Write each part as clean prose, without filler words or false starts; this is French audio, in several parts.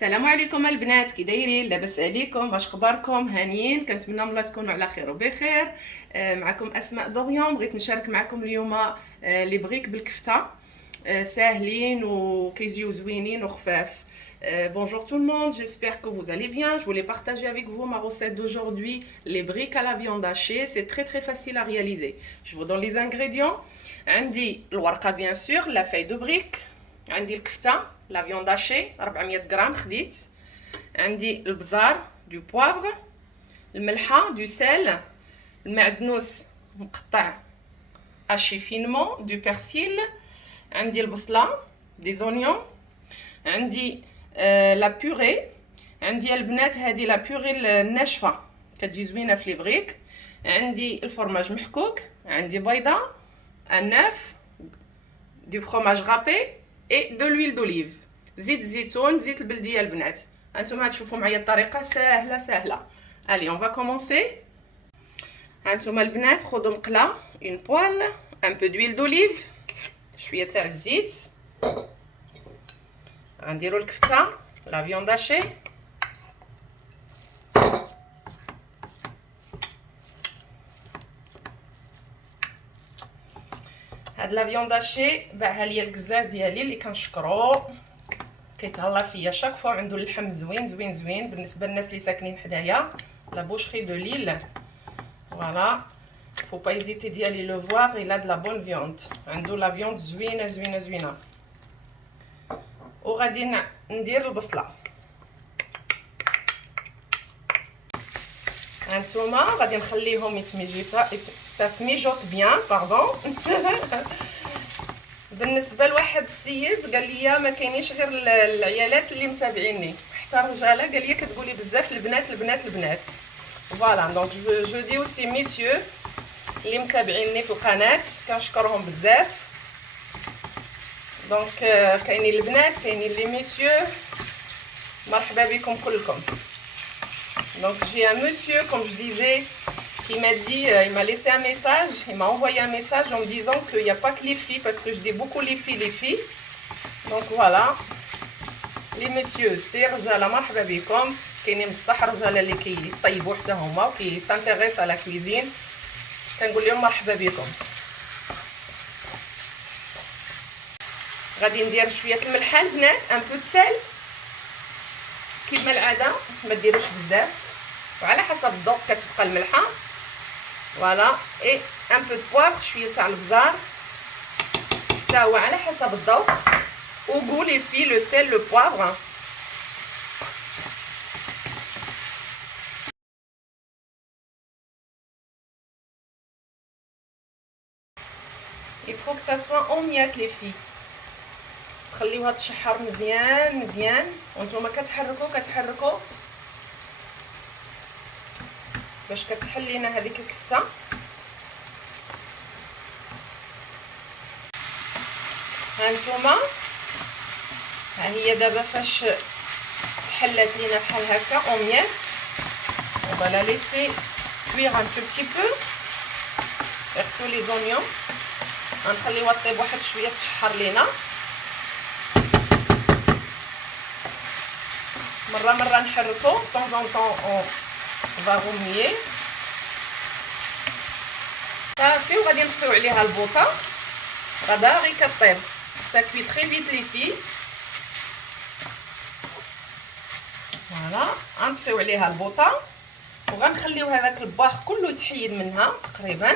السلام عليكم البنات، كي دايرين؟ لاباس عليكم؟ واش اخباركم؟ هانيين؟ كنتمنى الله تكونوا على خير وبخير. معكم اسماء دوريون. بغيت نشارك معكم اليوم لي بريك بالكفته، ساهلين وكيجيو زوينين وخفاف. Bonjour tout le monde, j'espère que vous allez bien. Je voulais partager avec vous ma recette d'aujourd'hui, les briques à la viande hachée. C'est très facile à réaliser. Je vous donne les ingrédients. عندي الورقة bien sûr, la feuille de brique. عندي الكفتة, la viande hachée, 400 غرام خديت. عندي البزار, du poivre, الملحة, du sel, المعدنوس مقطع haché finement, du persil. عندي البصلة, des oignons. عندي لا بوري. عندي البنات هذه لا بوري الناشفه كتجي زوينه في لي بريك. عندي الفرماج محكوك. عندي بيضه, un œuf, du fromage râpé et de l'huile d'olive. زيت الزيتون, زيت البلديه البنات. هانتوما تشوفوا معايا الطريقه سهله. allez on va commencer. هانتوما البنات خذوا مقله, une poêle, un peu d'huile d'olive, شويه تاع الزيت. غنديرو الكفته لا فيوند هاشي. هاد لا فيوند هاشي باعها ليا الكزار ديالي اللي كنشكرو, كيتهلا فيا شاك فوا عنده اللحم زوين بالنسبه للناس اللي ساكنين حدايا. لا بوشري دو ليل, فوالا. فو با ايزيتي ديالي لو فوار, il a de la bonne viande. عنده لا فيوند زوينه. وغادي ندير البصله. هانتوما غادي نخليهم يتسميجوط بيان باردون. بالنسبه لواحد السيد قال لي ما كاينينش غير العيالات اللي متابعيني, حتى الرجاله قال لي كتقولي بزاف البنات. فوالا دونك جو دي اوسي ميسيو اللي متابعيني في القناه, كنشكرهم بزاف. دونك كاينين البنات, كاينين لي ميسيو, مرحبا بكم كلكم. Donc j'ai un monsieur, comme je disais, qui m'a dit, il m'a laissé un message, il m'a envoyé un message en me disant qu'il n'y a pas que les filles, parce que je dis beaucoup les filles. Donc voilà, les messieurs, c'est رجاله مرحبا بكم. كاينين بصح رجاله اللي كيطيبوا حتى هما وكي سانتيريس على كويزين, كنقول لهم مرحبا بكم. غادي ندير شويه الملحه البنات, ان بو سال كيما العاده, ما ديروش بزاف وعلى حسب الذوق كتبقى الملحه. فوالا, اي ان بو بوافر, شويه تاع البزار حتى هو على حسب الذوق. وغو لي في لو سيل لو بوافر. il faut que ça soit en miettes les filles. تخليوها تشحر مزيان وانتوما كتحركوا باش كتحلينا هذيك الكفته. هانتوما ها هي دابا فاش تحلات لينا بحال هكا اوميات. on va la laisser cuire un tout petit peu, surtout les oignons. غنخليوها طيب واحد شويه تشحر لينا. مرة نحركو طون طون طون, va remuer. صافي, وغادي نطفيو عليها البوطه, غدا غير كطيب. ça cuit très vite les filles. فوالا, غنطفيو عليها البوطه وغنخليو هذاك الباخ كله يتحيد منها تقريبا.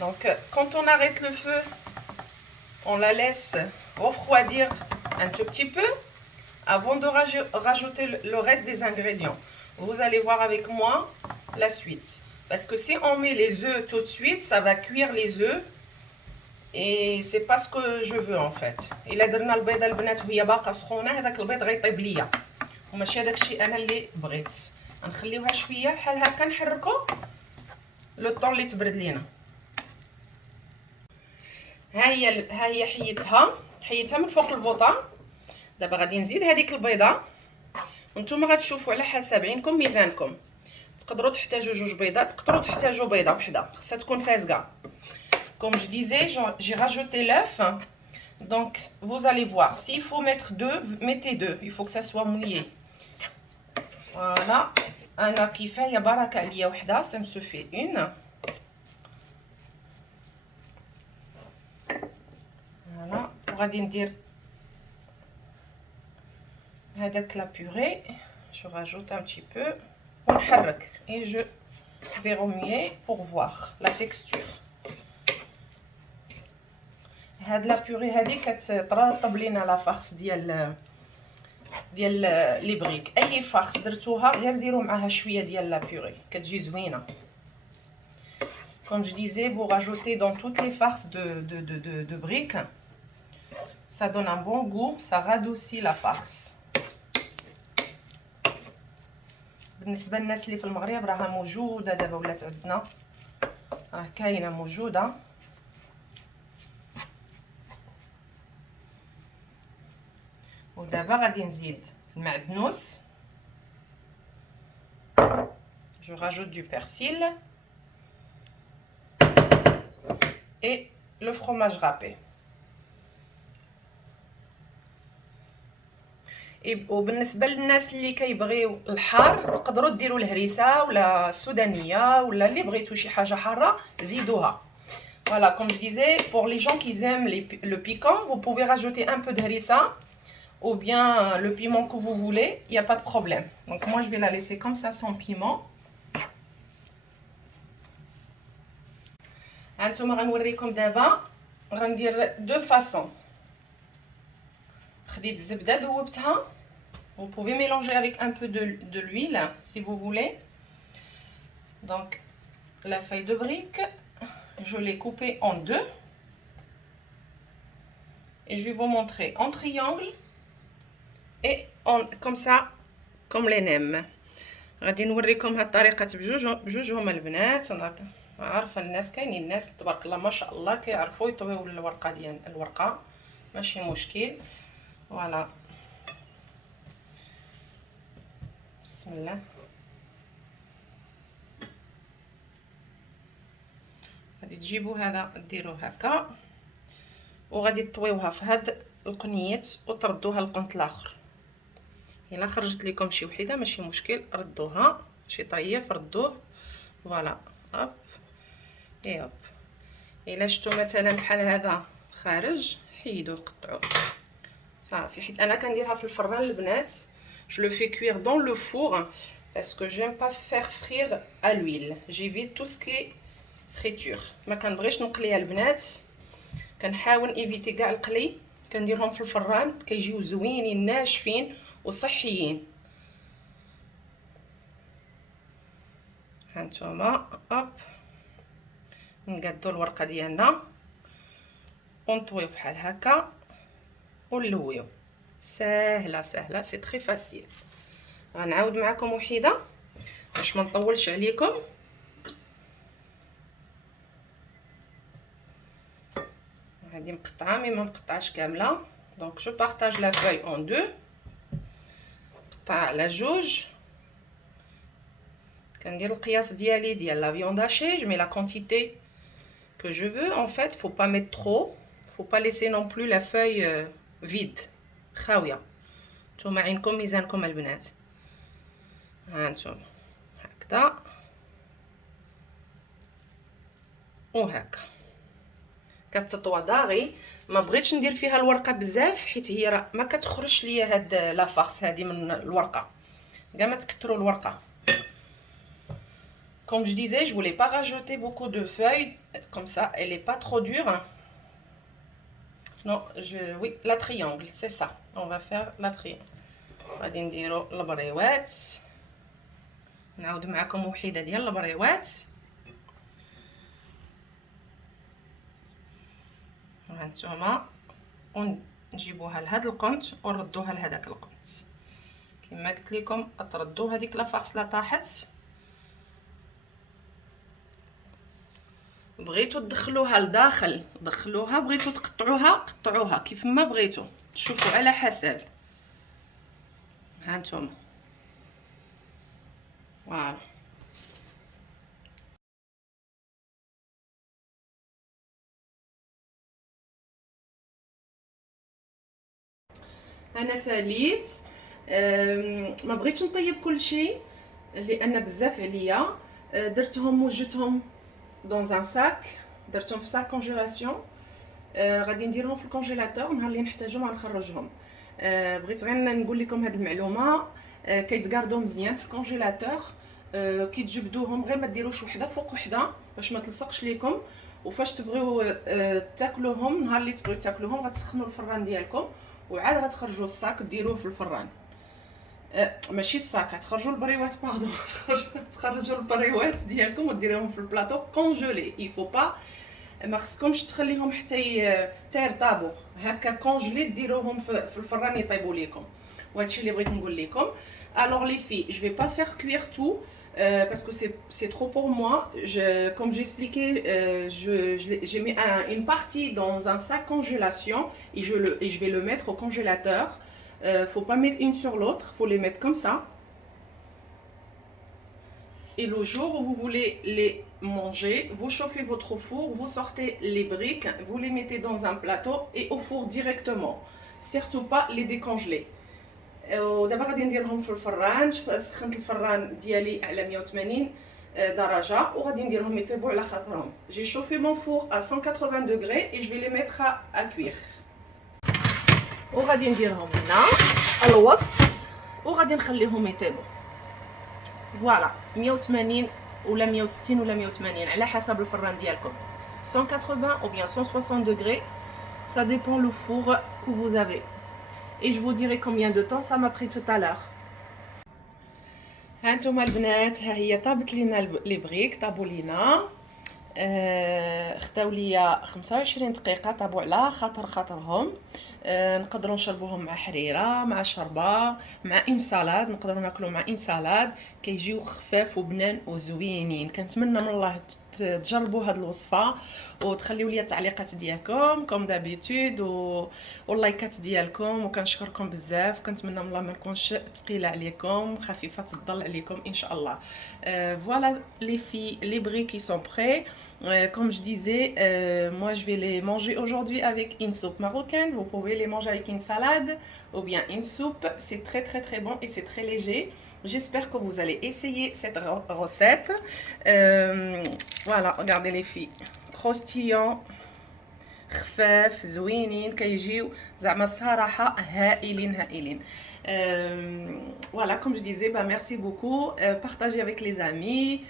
donc quand on arrête le feu, on la laisse refroidir un tout petit peu avant de rajouter le reste des ingrédients. Vous allez voir avec moi la suite. Parce que si on met les œufs tout de suite, ça va cuire les œufs. Et c'est pas ce que je veux en fait. إلا درنا البيضة البنات وهي باقا سخونة, هذاك البيض غيطيب ليا وماشي هذاك الشيء انا اللي بغيت. غنخليوها شوية بحال هكا نحركو لو طون اللي تبرد لينا. ها هي حيدتها من فوق البوطة. دابا غادي نزيد هذيك البيضه, وانتم غتشوفوا على حسب عينكم ميزانكم. تقدروا تحتاجوا 2 بيضات, تقدروا تحتاجوا بيضه وحده, خصها تكون فازقه. Comme je disais, j'ai rajouté l'œuf Donc, vous allez voir. S'il faut mettre 2, mettez 2. Il faut que ça soit mouillé. Voilà. أنا كفاية بركة عليا وحدة. Ça me se fait une. Voilà. وغادي ندير هذاك لا بوري. Je rajoute un petit peu. ونحرك. Et je vais remuer pour voir la texture. هاد لا بوري هذه كترطب لينا لا فارس ديال لي بريك. اي فارس درتوها غير ديروا معاها شويه ديال لا بوري كتجي زوينه. Comme je disais, vous rajoutez dans toutes les farces de briques. Ça donne un bon goût, ça radoucit la farce. بالنسبه للناس اللي في المغرب راها موجوده دابا ولات عندنا، راه كاينه موجوده. ودابا غادي نزيد المعدنوس. Je rajoute du persil et le fromage râpé. وبالنسبه للناس اللي كيبغيو الحار تقدروا ديروا الهريسه ولا السودانيه ولا اللي بغيتو شي حاجه حاره زيدوها. Voilà, comme je disais, pour les gens qui aiment le piquant, vous pouvez rajouter un peu de harissa ou bien le piment que vous voulez, il n'y a pas de problème. Donc moi je vais la laisser comme ça sans piment. هانتوما غنوريكم دابا غندير دو فاصون. خديت الزبده ذوبتها. Vous pouvez mélanger avec un peu de l'huile si vous voulez. Donc la feuille de brique, je l'ai coupée en deux. Et je vais vous montrer en triangle et comme ça, comme les nems. غادي نوريكم هاد الطريقه بجوجهم البنات. انا عارفه الناس كاينين الناس تبارك الله ما شاء الله كيعرفوا يطويو الورقه ديال الورقه، ماشي مشكل. فوالا بسم الله. غادي تجيبوا هذا ديروه هكا وغادي تطويوها في هاد القنيات وتردوها للقنت الاخر. الا خرجت لكم شي وحده ماشي مشكل، ردوها شي طريف ردوه. فوالا هوب اي هوب. الا شفتوا مثلا بحال هذا خارج حيدوه قطعوه صافي. حيت انا كنديرها في الفران البنات. Je le fais cuire dans le four parce que j'aime pas faire frire à l'huile. J'évite tout ce qui est friture. ما كنبغيش نقليها البنات، كنحاول ايفيتي كاع القلي، كنديرهم في الفران كيجيو زوينين ناشفين وصحيين. هانتوما هوب نقادو الورقه ديالنا ونطويو بحال هكا ونلويو. سهله سهله، سي تري فاسيل. غنعاود معكم وحيده باش ما نطولش عليكم. هادي مقطعه مي ما مقطعاش كامله. دونك جو بارطاج لا فوي اون دو، قطعه على جوج. كندير القياس ديالي ديال لا فيوند هاشي. جو مي لا كونتيتي que je veux. En fait, faut pas mettre trop, faut pas laisser non plus la feuille vide خاويه. نتوما عينكم ميزانكم البنات. ها نتوما هكذا وهكا كتطوى داغي. ما بغيتش ندير فيها الورقه بزاف حيت هي راه ما كتخرجش ليا هاد لا فارس هادي من الورقه، كاع ما تكثروا الورقه. Comme je disais, je voulais pas rajouter beaucoup de feuilles, comme ça elle est pas trop dure. Non, oui, la triangle, c'est ça. On va faire la triangle. غادي نديرو البريوات. نعاود معكم وحيده ديال البريوات. هانتوما ونجيبوها لهاد القنت ونردوها لهداك القنت. كما قلت لكم تردوا هذيك لا فارس لا طاحت. بغيتو تدخلوها لداخل دخلوها، بغيتو تقطعوها قطعوها كيف ما بغيتو، شوفوا على حسب. هانتوما فوالا. انا ساليت. ما بغيتش نطيب كل شيء لان بزاف عليا. درتهم وجدتهم دون ان ساك، درتهم في ساك كونجيلاسيون. غادي نديرهم في الكونجيلاتور، نهار اللي نحتاجهم غنخرجهم. بغيت غير نقول لكم هذه المعلومه. كيتقاردوا مزيان في الكونجيلاتور. كي تجبدوهم غير ما ديروش وحده فوق وحده باش ما تلصقش ليكم. وفاش تبغيو تاكلوهم، نهار اللي تبغيو تاكلوهم غتسخنوا الفران ديالكم وعاد غتخرجوا الصاك ديروه في الفران. ماشي الصاك، غتخرجوا البريوات باردون تخرجوا البريوات ديالكم وديروهم في البلاطو كونجولي. يفو با، ما خصكمش تخليهم حتى يرطبوا هكا كونجلي، ديروهم في الفران يطيبوا ليكم. وهادشي اللي بغيت نقول لكم. Alors les filles, je vais pas faire cuire tout parce que c'est trop pour moi. Comme j'ai expliqué, j'ai mis une partie dans un sac congélation et je vais le mettre au congélateur. Faut pas mettre une sur l'autre, faut les mettre comme ça. Et le jour où vous voulez les manger, vous chauffez votre four, vous sortez les briques, vous les mettez dans un plateau et au four directement. Surtout pas les décongeler. ودابا غادي نديرهم في الفران. سخنت الفران ديالي على 180 درجه وغادي نديرهم يطيبوا على خاطرهم. J'ai chauffé mon four à 180 degrés et je vais les mettre à cuire. وغادي نديرهم هنا الوسط وغادي نخليهم يطيبوا. فوالا 180 ولا 160 ولا 180 على حسب الفران ديالكم. 180 ou bien 160 degrés, ça dépend le four que vous avez. Et je vous dirai combien de temps ça m'a pris tout à l'heure. هانتوما البنات، ها هي طابت لينا لي بريك، طابوا لينا. خداو ليا 25 دقيقه طابوا على خاطرهم. نقدروا نشربوهم مع حريره، مع شربه، مع اون سالاد. نقدروا ناكلوا مع اون سالاد. كيجيو خفاف وبنان وزوينين. كنتمنى من الله تجربوا هذه الوصفه وتخليوا لي التعليقات ديالكم كوم دابيتود واللايكات ديالكم. وكنشكركم بزاف. كنتمنى من الله ما نكونش ثقيله عليكم، خفيفه تضل عليكم ان شاء الله. Voilà les filles, les briques qui sont prêts. Comme je disais, moi je vais les manger aujourd'hui avec une soupe marocaine. Vous pouvez les manger avec une salade ou bien une soupe. C'est très très très bon et c'est très léger. J'espère que vous allez essayer cette recette. Voilà, regardez les filles, croustillants, خفاف زوينين، كيجيو زعما الصراحه هائلين. Voilà, comme je disais, merci beaucoup. Partagez avec les amis.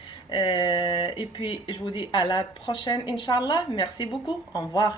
Et puis je vous dis à la prochaine, Inch'Allah. Merci beaucoup. Au revoir.